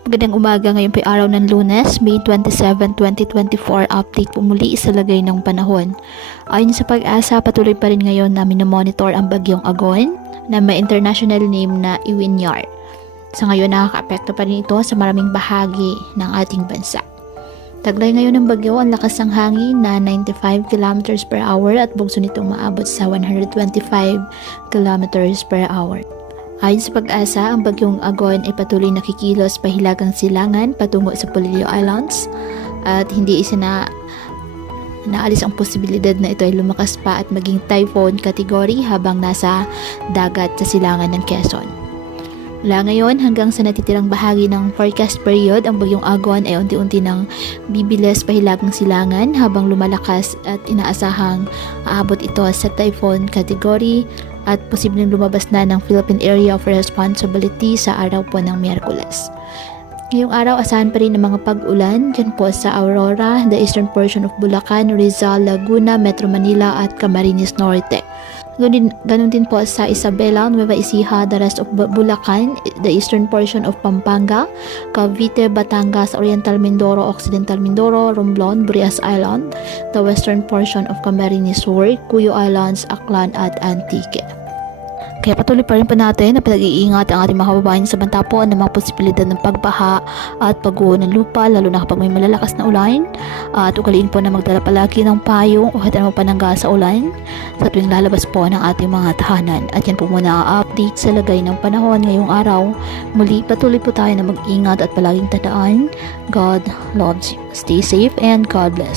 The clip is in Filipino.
Magandang umaga, ngayon po ay araw ng Lunes, May 27, 2024. Update po muli sa lagay ng panahon. Ayon sa Pag-asa, patuloy pa rin ngayon na minomonitor ang bagyong Agon na may international name na Iwinyar. Sa ngayon, nakaka-apekto pa rin ito sa maraming bahagi ng ating bansa. Taglay ngayon ng bagyo, ang lakas ng hangin na 95 km per hour at bugso nitong maabot sa 125 km per hour. Ayon sa Pag-asa, ang bagyong Agon ay patuloy nakikilos pahilagang silangan patungo sa Polillo Islands at hindi naalis ang posibilidad na ito ay lumakas pa at maging typhoon category habang nasa dagat sa silangan ng Quezon. Mula ngayon hanggang sa natitirang bahagi ng forecast period, ang bagyong Agon ay unti-unti nang bibilis pahilagang silangan habang lumalakas at inaasahang aabot ito sa typhoon category at posibleng lumabas na ng Philippine Area of Responsibility sa araw po ng Miyerkules. Ngayong araw, asahan pa rin ng mga pag-ulan dyan po sa Aurora, the eastern portion of Bulacan, Rizal, Laguna, Metro Manila at Camarines Norte. Ganun din po sa Isabela, Nueva Ecija, the rest of Bulacan, the eastern portion of Pampanga, Cavite, Batangas, Oriental Mindoro, Occidental Mindoro, Romblon, Burias Island, the western portion of Camarines Sur, Cuyo Islands, Aklan at Antique. Kaya patuloy pa rin po natin na pag-iingat ang ating mga kababayan sa banta po ng mga posibilidad ng pagbaha at pagguho ng lupa, lalo na kapag may malalakas na ulan. At ugaliin po na magdala palagi ng payong o hati naman panangga sa ulan sa tuwing lalabas po ng ating mga tahanan. At yan po muna ang update sa lagay ng panahon ngayong araw. Muli patuloy po tayo na mag-ingat at palaging tandaan, God loves you. Stay safe and God bless.